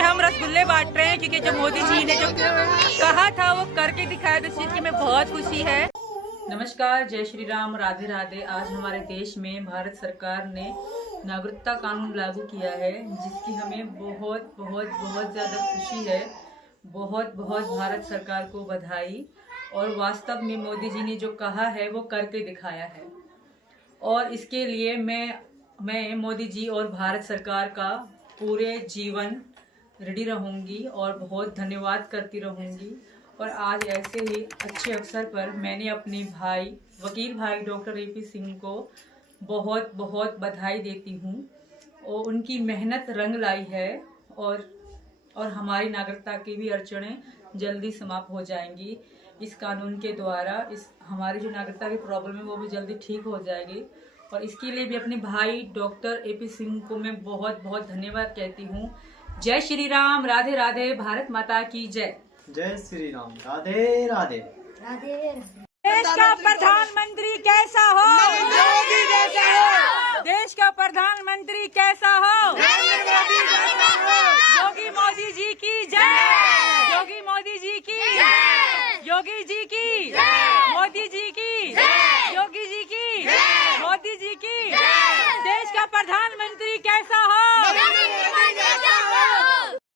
में हम रसगुल्ले बांट रहे हैं क्योंकि जो मोदी जी ने जो कहा था वो करके दिखाया, तो इस चीज की हमें बहुत खुशी है। नमस्कार, जय श्री राम, राधे राधे। आज हमारे देश में भारत सरकार ने नागरिकता कानून लागू किया है, जिसकी हमें बहुत बहुत बहुत ज़्यादा खुशी है। बहुत बहुत भारत सरकार को बधाई। और वास्तव में मोदी जी ने जो कहा है वो करके दिखाया है, और इसके लिए मैं मोदी जी और भारत सरकार का पूरे जीवन रेडी रहूंगी और बहुत धन्यवाद करती रहूंगी। और आज ऐसे ही अच्छे अवसर पर मैंने अपने भाई वकील भाई डॉक्टर AP सिंह को बहुत बहुत बधाई देती हूँ। और उनकी मेहनत रंग लाई है, और हमारी नागरिकता की भी अड़चनें जल्दी समाप्त हो जाएंगी इस कानून के द्वारा। इस हमारी जो नागरिकता की प्रॉब्लम है वो भी जल्दी ठीक हो जाएगी। और इसके लिए भी अपने भाई डॉक्टर AP सिंह को मैं बहुत बहुत धन्यवाद कहती हूँ। जय श्री राम, राधे राधे, भारत माता की जय। जय श्री राम, राधे राधे। देश का प्रधानमंत्री कैसा हो? मोदी जैसा हो। देश का प्रधानमंत्री कैसा हो? योगी मोदी जी की जय। योगी मोदी जी की जय। योगी जी की जय। मोदी जी की जय। योगी जी की जय। मोदी जी की जय। देश का प्रधानमंत्री कैसा हो?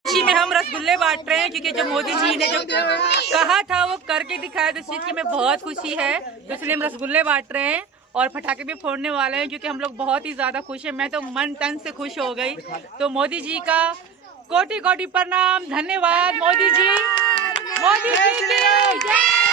खुशी में हम रसगुल्ले बांट रहे हैं क्योंकि जो मोदी जी ने जो कहा था वो करके दिखाया, तो इस चीज की हमें बहुत खुशी है। तो इसलिए हम रसगुल्ले बांट रहे हैं और पटाखे भी फोड़ने वाले हैं क्योंकि हम लोग बहुत ही ज्यादा खुश हैं। मैं तो मन तन से खुश हो गई। तो मोदी जी का कोटि कोटि प्रणाम, धन्यवाद। मोदी जी की जय।